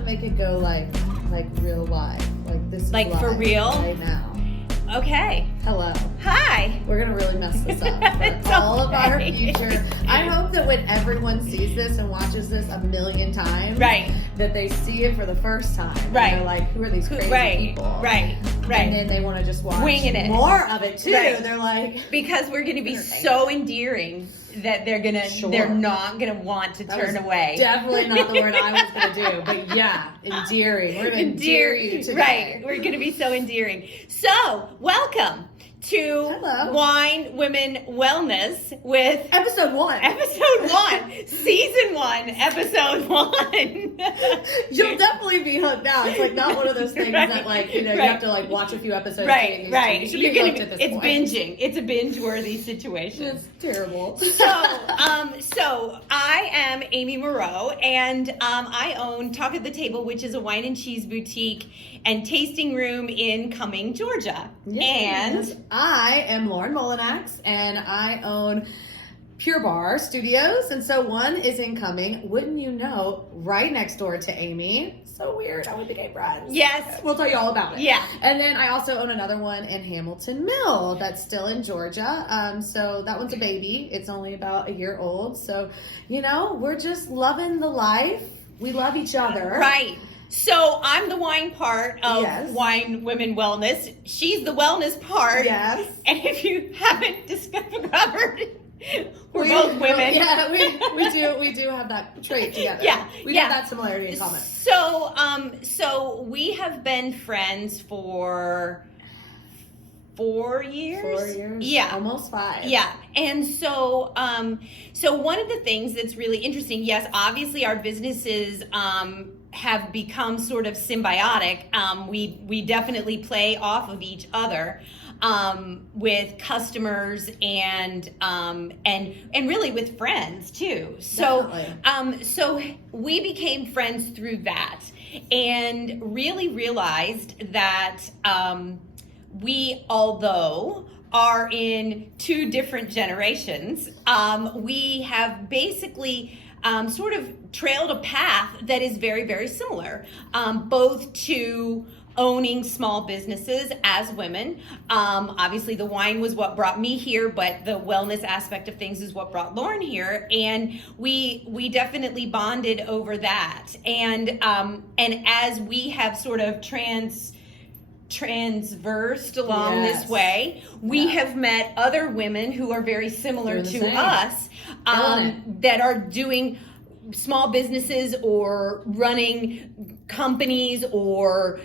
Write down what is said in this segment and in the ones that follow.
gonna make it go like real live. Like this is Like live for real? right now. Okay. Hello. Hi. We're gonna really mess this up It's for all of our okay. future. I hope that when everyone sees this and watches this a million times, Right. that they see it for the first time. Right. And they're like, who are these crazy people? Right. And then they want to just watch Winging it. more of it too. Right. They're like, Because we're going to be Entertaining. so endearing that they're not going to want to that turn was away. Definitely not the word I was going to do, but yeah, endearing. We're going to endear you today. Right. We're going to be so endearing. So, welcome to Hello. Wine Women Wellness with Episode 1. Episode 1, Season 1, Episode 1. You'll definitely be hooked now. It's like not one of those things that like, you know, you have to like watch a few episodes. Right. You should You're be gonna hooked at this it's point. binging. It's a binge-worthy situation. It's terrible. So I am Amy Moreau, and I own Talk at the Table, which is a wine and cheese boutique and tasting room in Cumming, Georgia. Yes. And I am Lauren Molinax, and I own Pure Bar Studios, and so one is in Cumming. Wouldn't you know, right next door to Amy. So weird how we became friends. yes, We'll tell you all about it. Yeah. And then I also own another one in Hamilton Mill that's still in Georgia. So that one's a baby. It's only about a year old. So, you know, we're just loving the life. We love each other. right. So I'm the wine part of Yes. Wine Women Wellness. She's the wellness part. Yes. And if you haven't discovered, we're both women. Yeah, we do have that trait together. Yeah, We yeah. have that similarity in common. So we have been friends for 4 years. 4 years. Yeah. Almost 5. Yeah. And so one of the things that's really interesting, yes, obviously our businesses have become sort of symbiotic. We definitely play off of each other with customers and really with friends too. So so we became friends through that and really realized that we, although are in 2 different generations, we have basically sort of trailed a path that is very, very similar, both to owning small businesses as women. Obviously the wine was what brought me here, but the wellness aspect of things is what brought Lauren here. And we definitely bonded over that. And as we have sort of transversed along Yes. this way, we have met other women who are very similar Doing the to same. us, Killing that are doing small businesses or running companies or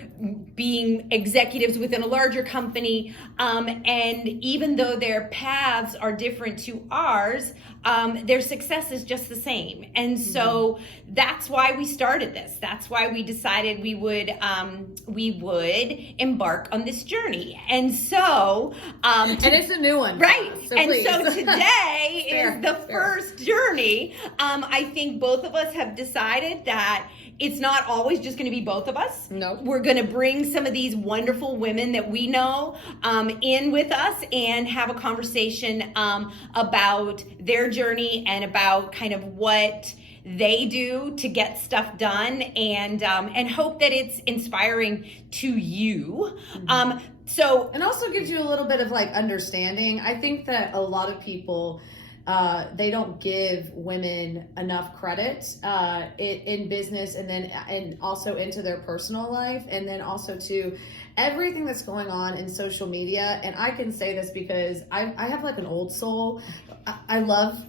being executives within a larger company, and even though their paths are different to ours, their success is just the same. And so that's why we started this. That's why we decided we would embark on this journey. And so And it's a new one. right. So And please. so today Fair, is the fair. first journey. I think both of us have decided that it's not always just going to be both of us. Nope. We're going to bring some of these wonderful women that we know in with us and have a conversation about their journey and about kind of what they do to get stuff done, and hope that it's inspiring to you. So And also gives you a little bit of like understanding. I think that a lot of people, they don't give women enough credit in business, and also into their personal life, and then also to everything that's going on in social media. And I can say this because I have like an old soul. I love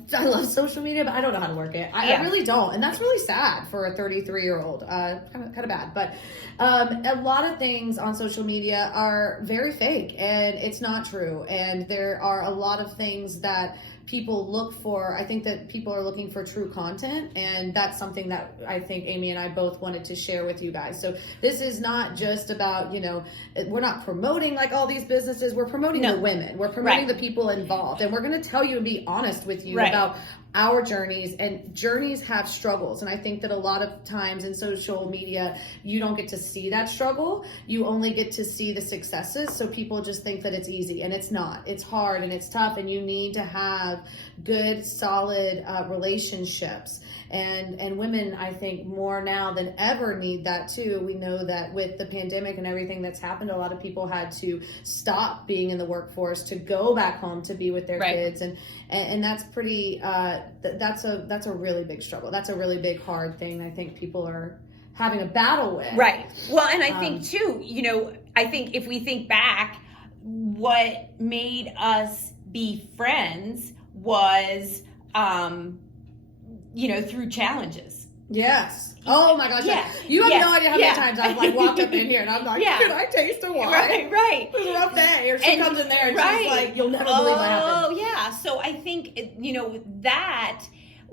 social media, but I don't know how to work it. I really don't, and that's really sad for a 33-year-old. Kind of bad, but a lot of things on social media are very fake, and it's not true. And there are a lot of things that people look for. I think that people are looking for true content, and that's something that I think Amy and I both wanted to share with you guys. So this is not just about, you know, we're not promoting like all these businesses. We're promoting the women. We're promoting the people involved, and we're going to tell you and be honest with you about our journeys, and journeys have struggles. And I think that a lot of times in social media, you don't get to see that struggle. You only get to see the successes. So people just think that it's easy, and it's not. It's hard and it's tough, and you need to have good, solid relationships. And women, I think, more now than ever need that too. We know that with the pandemic and everything that's happened, a lot of people had to stop being in the workforce to go back home to be with their kids, and that's pretty. That's a really big struggle. That's a really big, hard thing. I think people are having a battle with. Right. Well, and I think too, I think if we think back, what made us be friends was, through challenges. Yes. Oh my gosh. Yeah. You have no idea how many times I've like walked up in here and I'm like, can I taste a wine? Right. It was a rough day. Or she comes in there and she's like, you'll never believe what happened. Oh yeah. So I think, that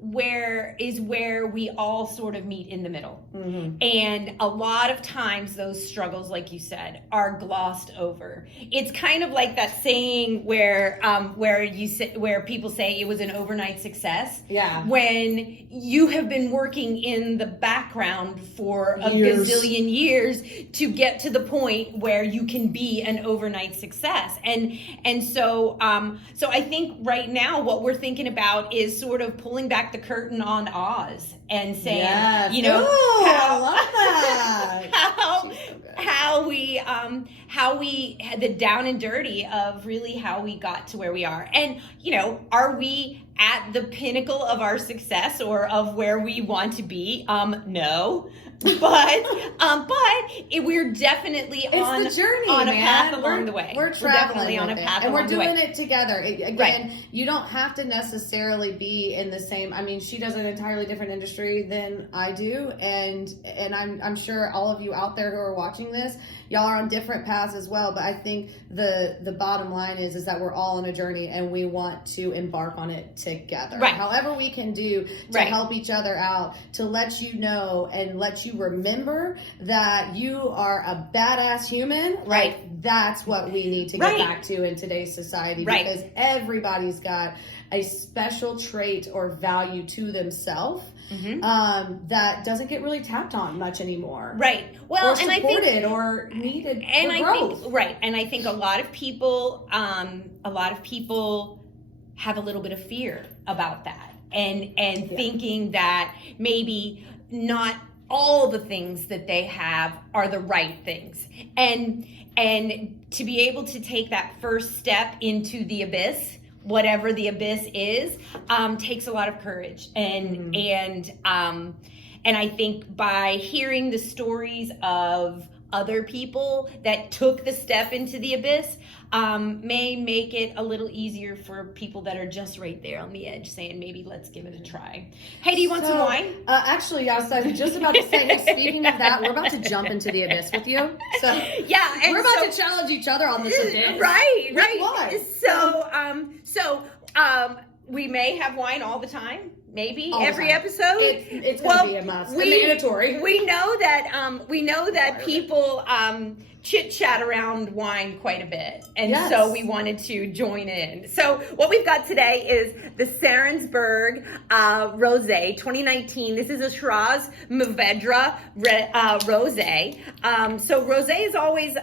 where we all sort of meet in the middle. Mm-hmm. And a lot of times those struggles, like you said, are glossed over. It's kind of like that saying where people say it was an overnight success. Yeah. When you have been working in the background for a Years. gazillion years to get to the point where you can be an overnight success. And so I think right now what we're thinking about is sort of pulling back the curtain on Oz and saying, I love that. how we had the down and dirty of really how we got to where we are. And, are we at the pinnacle of our success or of where we want to be? No. But we're definitely on the journey, on a man. path along the way. We're definitely traveling on a with path it. And along we're the way. doing it together. Again, Right. You don't have to necessarily be in the same. I mean, she does an entirely different industry than I do, and I'm sure all of you out there who are watching this, y'all are on different paths as well. But I think the bottom line is that we're all on a journey, and we want to embark on it together. Right. However we can do to Right. help each other out, to let you know and let you remember that you are a badass human. Right. Like, that's what we need to get Right. back to in today's society, Right. because everybody's got a special trait or value to themselves that doesn't get really tapped on much anymore. Right. Well, Or and I supported think, or needed and for I growth. think, right. And I think a lot of people have a little bit of fear about that, and thinking that maybe not all the things that they have are the right things, and to be able to take that first step into the abyss, whatever the abyss is, takes a lot of courage, and I think by hearing the stories of other people that took the step into the abyss, may make it a little easier for people that are just right there on the edge, saying maybe let's give it a try. Hey, do you want some wine? Actually, yes, I was just about to say, hey, speaking of that, we're about to jump into the abyss with you. So Yeah, and we're about to challenge each other on this abyss. Right. What? So we may have wine all the time. Maybe All the every time. episode. It's going to be a must. Mandatory. We know that people chit chat around wine quite a bit, and Yes. so we wanted to join in. So what we've got today is the Sarensburg Rosé 2019. This is a Shiraz Mourvedre rosé. So rosé is always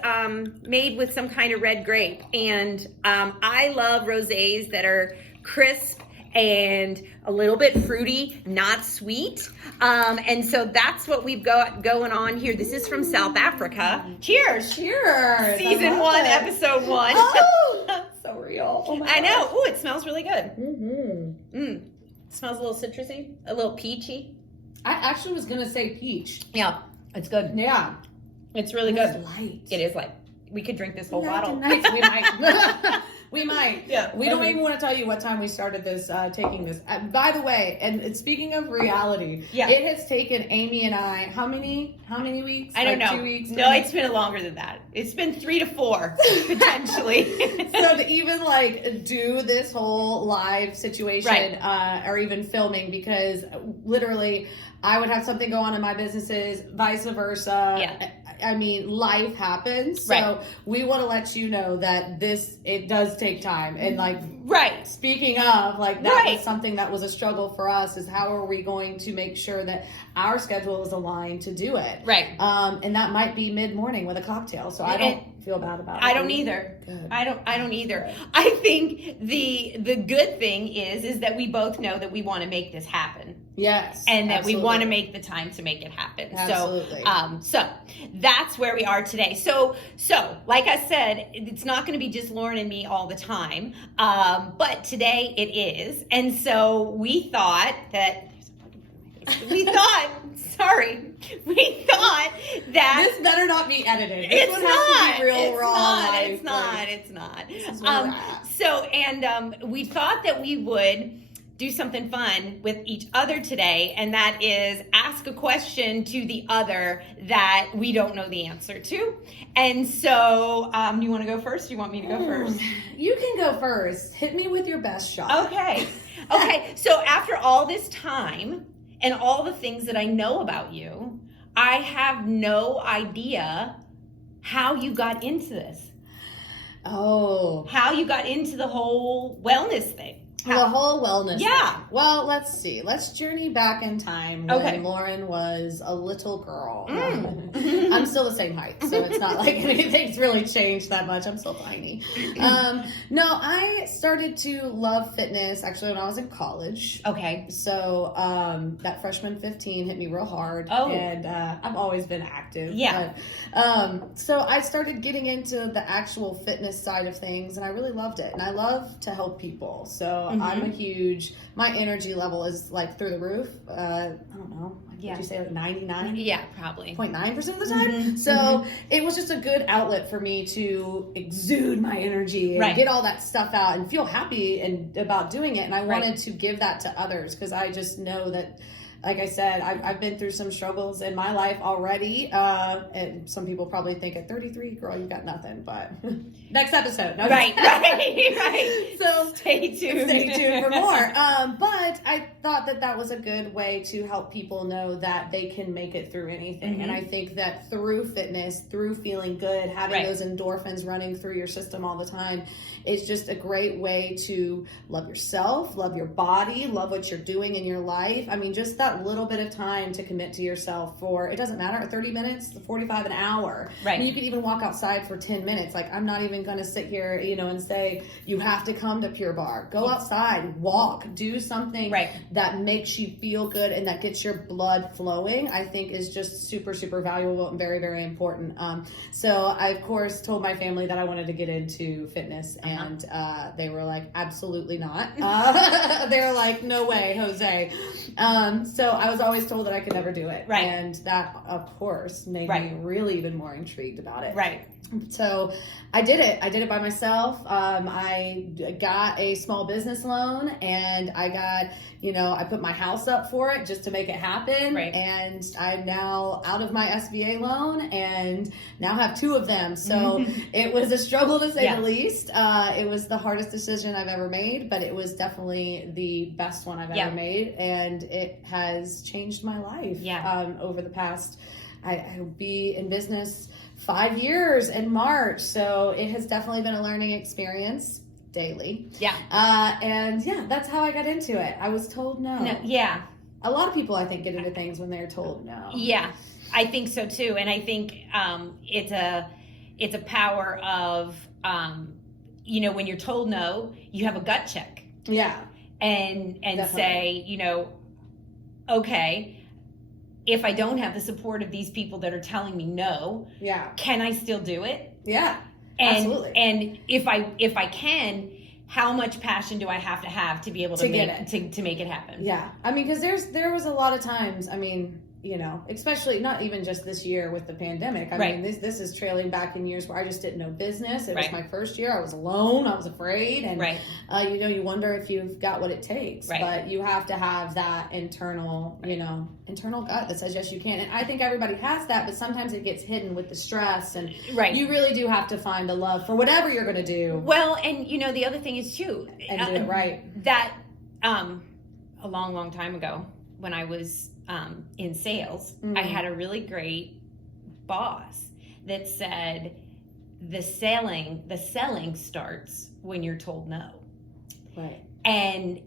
made with some kind of red grape, and I love rosés that are crisp and a little bit fruity, not sweet. And so that's what we've got going on here. This is from South Africa. Cheers. Cheers. Season 1, episode 1. Oh, so real. Oh my I know. gosh. Ooh, it smells really good. Mm-hmm. It smells a little citrusy, a little peachy. I actually was going to say peach. Yeah, it's good. Yeah. It's really It's good. light. It is like, we could drink this whole Not bottle. tonight. We might. We might. Yeah. We don't even want to tell you what time we started this, taking this. By the way, and speaking of reality, Yeah. it has taken Amy and I, how many weeks? I don't Like know. 2 weeks? No, it's been longer than that. It's been 3 to 4, potentially. So to even like do this whole live situation, Right. or even filming, because literally I would have something go on in my businesses, vice versa. Yeah. I mean, life happens. So Right. we want to let you know that it does take time. And like, Right. speaking of, like, that Right. was something that was a struggle for us, is how are we going to make sure that our schedule is aligned to do it? Right. And that might be mid-morning with a cocktail. So I don't feel bad about it. I don't either. Good. I don't either. I think the good thing is that we both know that we want to make this happen. Yes. And that absolutely. we want to make the time to make it happen. Absolutely. So that's where we are today. So like I said, it's not going to be just Lauren and me all the time. But today it is. And so we thought that that This better not be edited. This it's one not. has to be real It's raw not. life. It's not. It's not. is where we're at. So, and we thought that we would do something fun with each other today, and that is ask a question to the other that we don't know the answer to. And so, you want to go first? Or you want me to go first? You can go first. Hit me with your best shot. Okay. Okay. So after all this time and all the things that I know about you, I have no idea how you got into this. Oh. How you got into the whole wellness thing. The whole wellness Yeah. thing. Well, let's see. Let's journey back in time when Okay. Lauren was a little girl. Mm. I'm still the same height, so it's not like anything's really changed that much. I'm still tiny. No, I started to love fitness actually when I was in college. Okay. So that freshman 15 hit me real hard. Oh. And I've always been active. Yeah. But, so I started getting into the actual fitness side of things, and I really loved it. And I love to help people. So I'm a huge, my energy level is like through the roof. I don't know. Yeah. Did you say like 99? Yeah, probably. 0.9% of the time. So it was just a good outlet for me to exude my energy and Right. get all that stuff out and feel happy and about doing it. And I Right. wanted to give that to others because I just know that, like I said, I've been through some struggles in my life already. And some people probably think at 33, girl, you got nothing. But next episode. No, Right. Right. So Stay tuned. stay tuned for more. But I thought that was a good way to help people know that they can make it through anything. And I think that through fitness, through feeling good, having Right. those endorphins running through your system all the time, is just a great way to love yourself, love your body, love what you're doing in your life. I mean, just that little bit of time to commit to yourself for, it doesn't matter, 30 minutes, 45, an hour. Right. I mean, you could even walk outside for 10 minutes. Like, I'm not even going to sit here, and say, you have to come to Pure Barre. Go outside, walk, do something Right. that makes you feel good and that gets your blood flowing, I think is just super, super valuable and very, very important. So I, of course, told my family that I wanted to get into fitness, and they were like, absolutely not. They were like, no way, Jose. So I was always told that I could never do it. Right. And that, of course, made Right. me really even more intrigued about it. Right. So I did it. I did it by myself. I got a small business loan, and I got, I put my house up for it just to make it happen. Right. And I'm now out of my SBA loan and now have 2 of them. So it was a struggle to say the least. It was the hardest decision I've ever made, but it was definitely the best one I've ever made. And it has changed my life over the past, I'll be in business 5 years in March. So it has definitely been a learning experience daily. Yeah. And that's how I got into it. I was told no. Yeah. A lot of people, I think, get into things when they're told no. Yeah, I think so too. And I think it's a power of, when you're told no, you have a gut check. Yeah. And Definitely. say, okay, if I don't have the support of these people that are telling me no, can I still do it? Yeah. And, Absolutely. And if I can, how much passion do I have to be able to make it happen? Yeah. I mean, because there was a lot of times, especially not even just this year with the pandemic. I mean, this is trailing back in years where I just didn't know business. It was my first year. I was alone. I was afraid. And, you wonder if you've got what it takes. Right. But you have to have that internal gut that says, yes, you can. And I think everybody has that, but sometimes it gets hidden with the stress. And you really do have to find a love for whatever you're going to do. Well, and, the other thing is, too. And do it right. That a long, long time ago, when I was in sales, I had a really great boss, that said the selling starts when you're told no. Right. And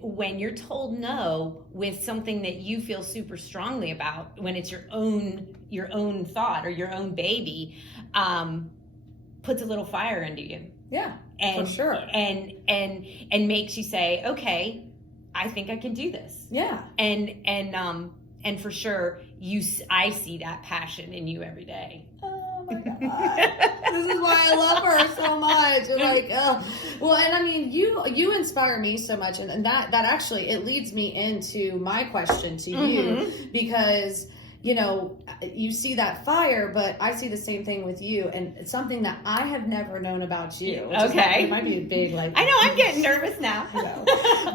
when you're told no with something that you feel super strongly about, when it's your own thought or your own baby, puts a little fire into you. Yeah, and for sure. And makes you say, okay, I think I can do this. Yeah. And for sure, I see that passion in you every day. Oh my God. This is why I love her so much. And like, well, and I mean, you inspire me so much, and that actually, it leads me into my question to you, because you know, you see that fire, but I see the same thing with you, and it's something that I have never known about you. Which Okay. it might be a big, like, I know, I'm getting nervous now.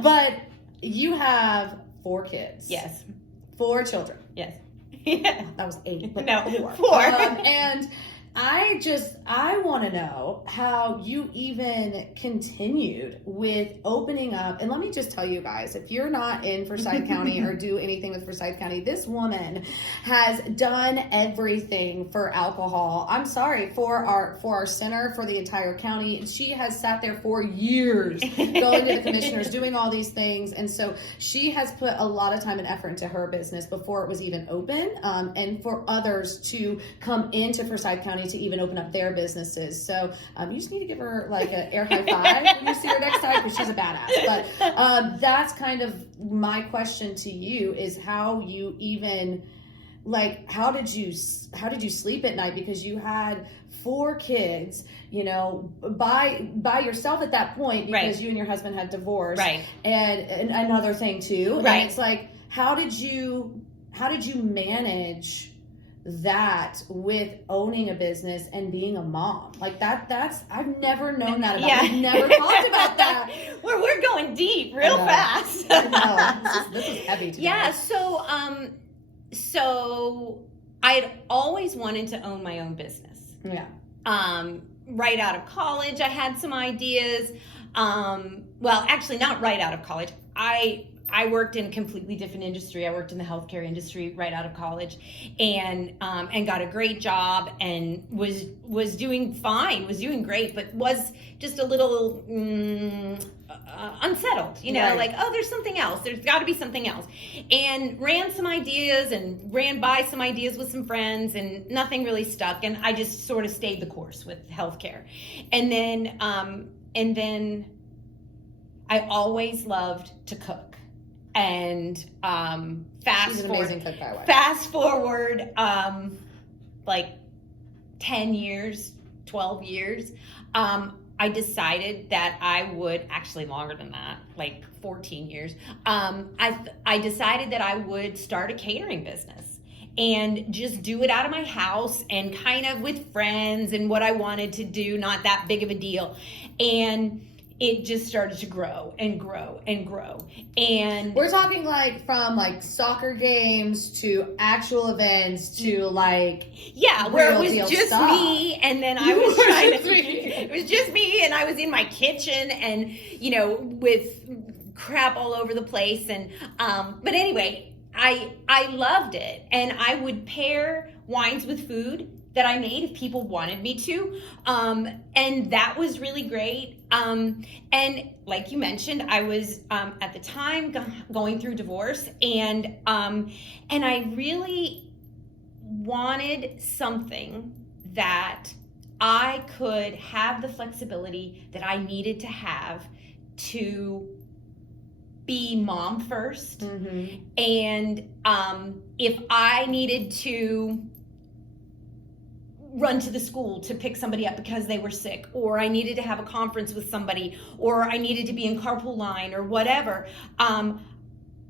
But you have 4 kids. Yes. 4 children. Yes. That was 8, but No, 4. 4. And I want to know how you even continued with opening up. And let me just tell you guys, if you're not in Forsyth County or do anything with Forsyth County, this woman has done everything for alcohol. I'm sorry, for our center, for the entire county. She has sat there for years going to the commissioners, doing all these things. And so she has put a lot of time and effort into her business before it was even open, and for others to come into Forsyth County to even open up their businesses. So you just need to give her like an air high five when you see her next time, because she's a badass. But that's kind of my question to you, is how you even, like, how did you sleep at night? Because you had 4 kids, you know, by yourself at that point, because you and your husband had divorced, right? And another thing too, right? And it's like, how did you manage that with owning a business and being a mom? Like that's I've never known that about. We've never talked about that. We're going deep real fast. I know. This is heavy today. Yeah, so I'd always wanted to own my own business. Yeah. Right out of college, I had some ideas. Well, actually not right out of college. I worked in a completely different industry. I worked in the healthcare industry right out of college, and got a great job, and was doing fine, was doing great, but was just a little unsettled, you know, right. Like, oh, there's something else. There's got to be something else, and ran some ideas and ran by some ideas with some friends, and nothing really stuck, and I just sort of stayed the course with healthcare, and then I always loved to cook. And fast forward like 10 years, 12 years, I decided that I would, actually longer than that, like 14 years, I decided that I would start a catering business and just do it out of my house and kind of with friends and what I wanted to do, not that big of a deal. And it just started to grow and grow and grow. And we're talking like from like soccer games to actual events to like, yeah, where it was just stuff. Me, and then I was trying to, it was just me, and I was in my kitchen and, you know, with crap all over the place. And, but anyway, I loved it. And I would pair wines with food that I made if people wanted me to. And that was really great. And like you mentioned, I was at the time going through divorce, and I really wanted something that I could have the flexibility that I needed to have to be mom first. Mm-hmm. And if I needed to run to the school to pick somebody up because they were sick, or I needed to have a conference with somebody, or I needed to be in carpool line or whatever,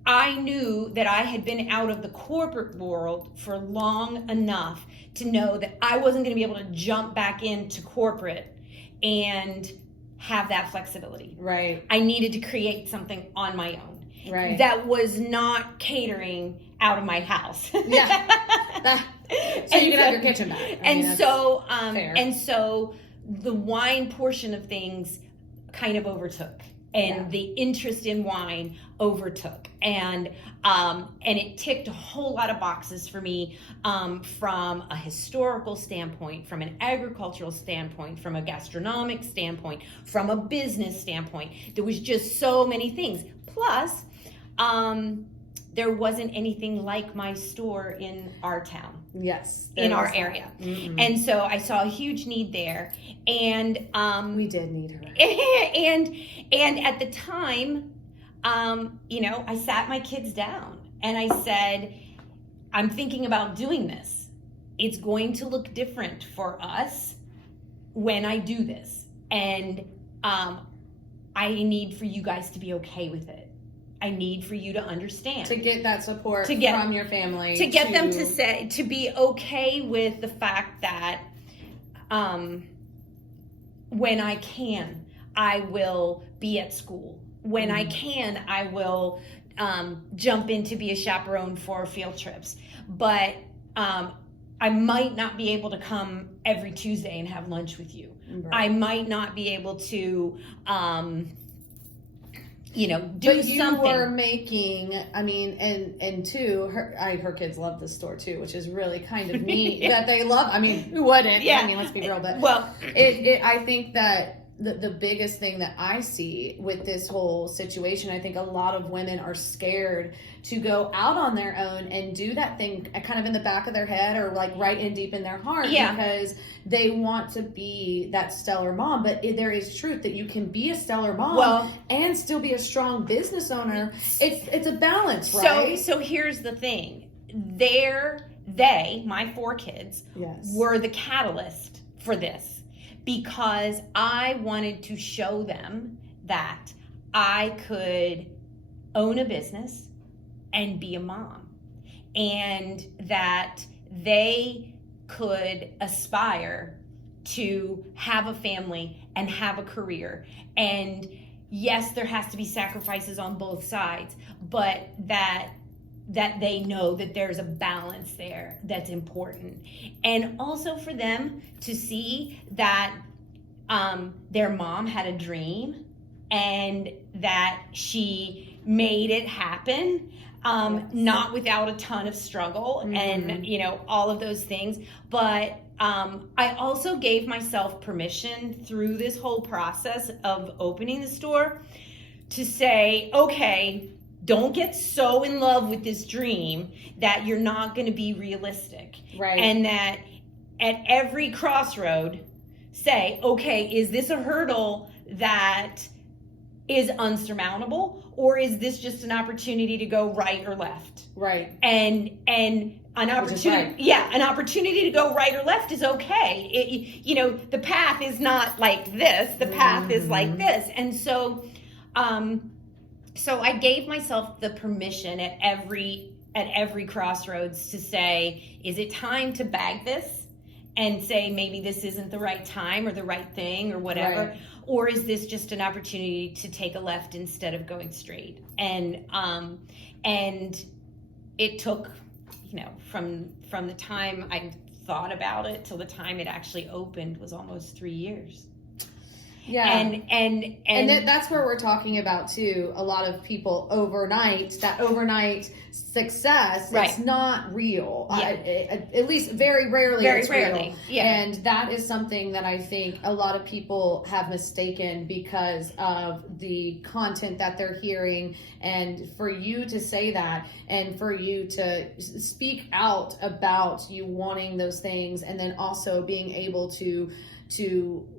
I knew that I had been out of the corporate world for long enough to know that I wasn't going to be able to jump back into corporate and have that flexibility. Right. I needed to create something on my own. Right. That was not catering out of my house. Yeah. So you can have your kitchen back. And so the wine portion of things kind of overtook. and the interest in wine overtook, and it ticked a whole lot of boxes for me, from a historical standpoint, from an agricultural standpoint, from a gastronomic standpoint, from a business standpoint. There was just so many things. Plus, there wasn't anything like my store in our town. Yes. In our area. Mm-mm. And so I saw a huge need there. And we did need her. and at the time, I sat my kids down and I said, I'm thinking about doing this. It's going to look different for us when I do this. And I need for you guys to be okay with it. I need for you to understand. To get that support from your family. To get them to be okay with the fact that when I can, I will be at school. When I can, I will jump in to be a chaperone for field trips. But I might not be able to come every Tuesday and have lunch with you. Right. I might not be able to do but you something. Were making, and two, her kids love this store too, which is really kind of neat that they love. Who wouldn't? Yeah. Let's be real. But well, I think that the biggest thing that I see with this whole situation, I think a lot of women are scared to go out on their own and do that thing kind of in the back of their head or like right in deep in their heart, because they want to be that stellar mom. But there is truth that you can be a stellar mom and still be a strong business owner. It's a balance, right? So here's the thing. My 4 kids were the catalyst for this, because I wanted to show them that I could own a business and be a mom, and that they could aspire to have a family and have a career. And yes, there has to be sacrifices on both sides, but that they know that there's a balance there that's important. And also for them to see that their mom had a dream and that she made it happen, not without a ton of struggle and all of those things. But I also gave myself permission through this whole process of opening the store to say, okay, don't get so in love with this dream that you're not going to be realistic. Right. And that at every crossroad, say, okay, is this a hurdle that is unsurmountable, or is this just an opportunity to go right or left? Right. And an opportunity, an opportunity to go right or left is okay. The path is not like this. The path is like this. And so I gave myself the permission at every crossroads to say, is it time to bag this and say maybe this isn't the right time or the right thing or whatever, right. Or is this just an opportunity to take a left instead of going straight? And it took, from the time I thought about it till the time it actually opened was almost 3 years. Yeah. And that's where we're talking about too. A lot of people overnight success, right. It's not real. Yeah. At least very rarely. Very it's rarely. Real. Yeah. And that is something that I think a lot of people have mistaken because of the content that they're hearing. And for you to say that, and for you to speak out about you wanting those things, and then also being able to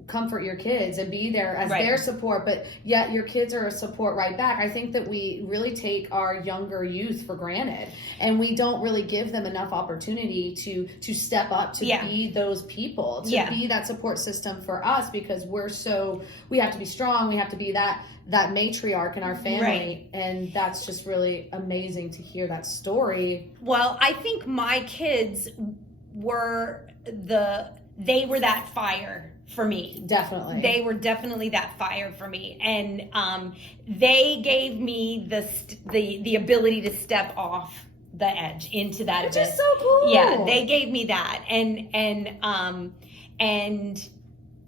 comfort your kids and be there as right. their support, but yet your kids are a support right back. I think that we really take our younger youth for granted, and we don't really give them enough opportunity to step up, to be those people, to be that support system for us, because we have to be strong, we have to be that matriarch in our family, right. And that's just really amazing to hear that story. Well, I think my kids were they were that fire for me. Definitely. They were definitely that fire for me. And they gave me the ability to step off the edge into that Which abyss. is so cool. Yeah, they gave me that. And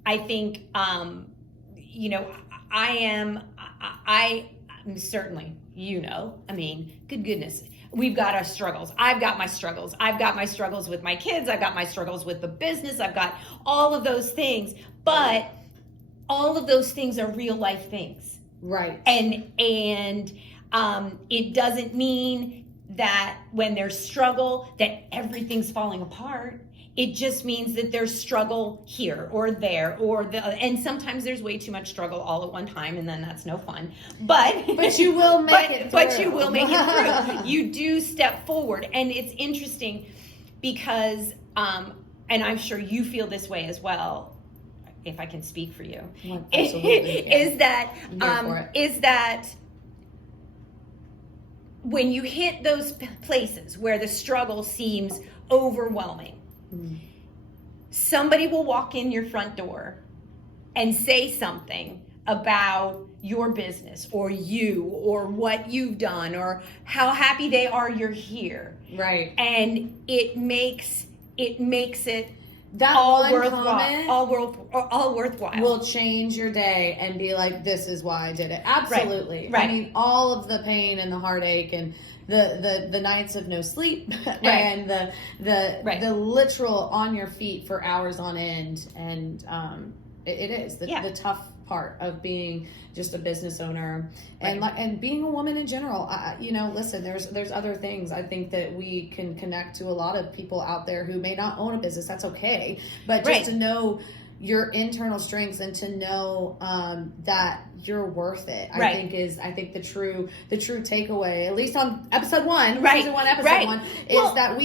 I think I'm certainly, I mean, good goodness, we've got our struggles. I've got my struggles. I've got my struggles with my kids. I've got my struggles with the business. I've got all of those things. But all of those things are real life things. Right. And it doesn't mean that when there's struggle that everything's falling apart. It just means that there's struggle here or there and sometimes there's way too much struggle all at one time, and then that's no fun. But you will make it through. But you will make it through. You do step forward, and it's interesting because, and I'm sure you feel this way as well, if I can speak for you. Absolutely. is that when you hit those places where the struggle seems overwhelming, somebody will walk in your front door and say something about your business or you or what you've done or how happy they are you're here. Right. And it makes it that all one worthwhile. All worthwhile. Will change your day and be like, this is why I did it. Absolutely. Right. I mean, all of the pain and the heartache and the nights of no sleep and the literal on your feet for hours on end, and it is the tough part of being just a business owner and being a woman in general. Listen, there's other things. I think that we can connect to a lot of people out there who may not own a business. That's okay, but just to know your internal strengths and to know that you're worth it. I think the true takeaway, at least on episode 1, season 1, episode 1, is that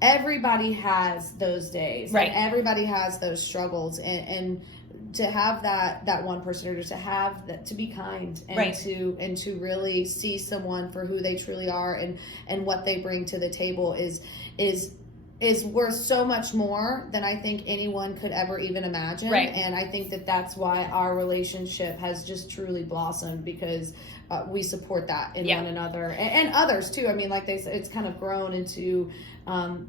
everybody has those days. Right. And everybody has those struggles, and to have that one person, or to have that, to be kind and to really see someone for who they truly are and what they bring to the table is worth so much more than I think anyone could ever even imagine. Right. And I think that that's why our relationship has just truly blossomed, because we support that in one another and others too. I mean, like they said, it's kind of grown into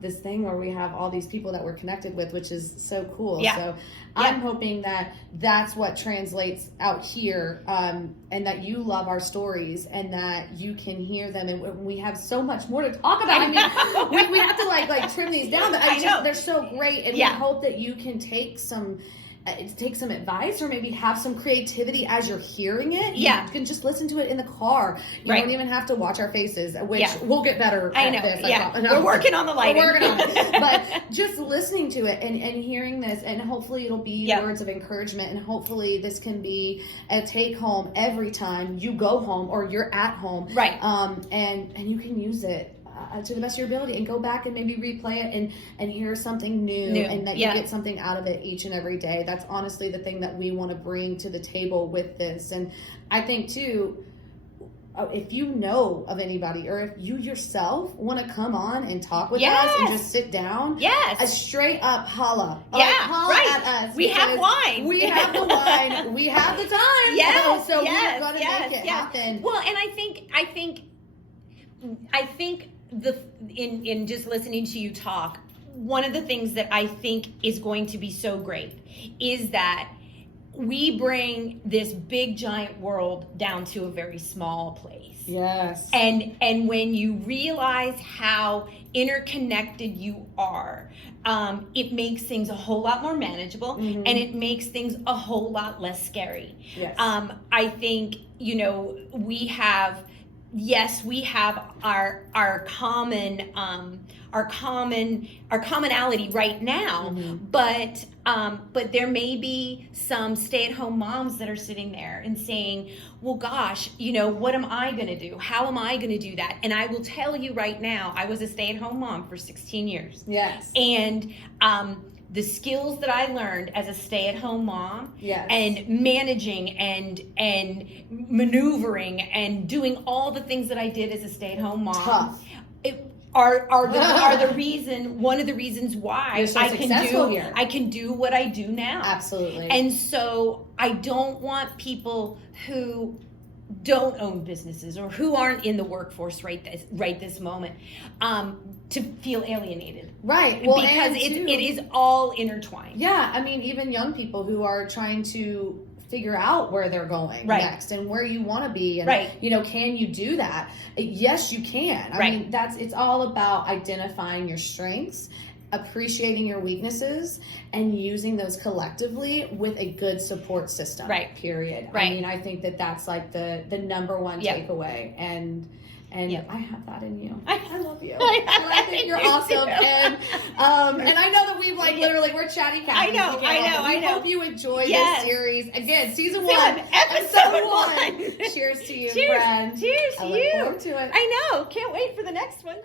this thing where we have all these people that we're connected with, which is so cool. Yeah. So I'm hoping that that's what translates out here, and that you love our stories and that you can hear them. And we have so much more to talk about. I mean, we have to like trim these down, but they're so great. And we hope that you can take some advice, or maybe have some creativity as you're hearing it. You can just listen to it in the car. You don't even have to watch our faces, which we'll get better at this. We're working on the lighting. We're working on it. But just listening to it and hearing this, and hopefully it'll be words of encouragement, and hopefully this can be a take home every time you go home or you're at home. Right. And you can use it to the best of your ability, and go back and maybe replay it and hear something new. And that you get something out of it each and every day. That's honestly the thing that we want to bring to the table with this. And I think too, if you know of anybody, or if you yourself want to come on and talk with us and just sit down, a straight up holla. Holla at us. We have wine. We have the wine. We have the time. Yes. So we're going to make it happen. Well, and I think in just listening to you talk, one of the things that I think is going to be so great is that we bring this big giant world down to a very small place. Yes. And when you realize how interconnected you are, it makes things a whole lot more manageable, and it makes things a whole lot less scary. Yes. I think, we have our commonality right now, but there may be some stay-at-home moms that are sitting there and saying, well, gosh, what am I going to do? How am I going to do that? And I will tell you right now, I was a stay-at-home mom for 16 years. Yes. And the skills that I learned as a stay-at-home mom, and managing and maneuvering and doing all the things that I did as a stay-at-home mom, are one of the reasons why I can do what I do now. Absolutely. And so I don't want people who don't own businesses or who aren't in the workforce right this moment to feel alienated. Right. Well, because it is all intertwined. Yeah. I mean, even young people who are trying to figure out where they're going Right. next and where you want to be. And, Right. you know, can you do that? Yes, you can. I Right. mean, it's all about identifying your strengths, appreciating your weaknesses, and using those collectively with a good support system. Right. Period. Right. I mean, I think that's like the number one Yep. takeaway. And Yep. I have that in you. I love you. I think you're do awesome. too. And I know that we've like Yeah. literally we're chatty cat. I know. We hope you enjoy Yes. this series. Again, season Season 1, episode episode 1. one. Cheers to you, Cheers. friend. Cheers I to look you. forward to it. I know. Can't wait for the next one.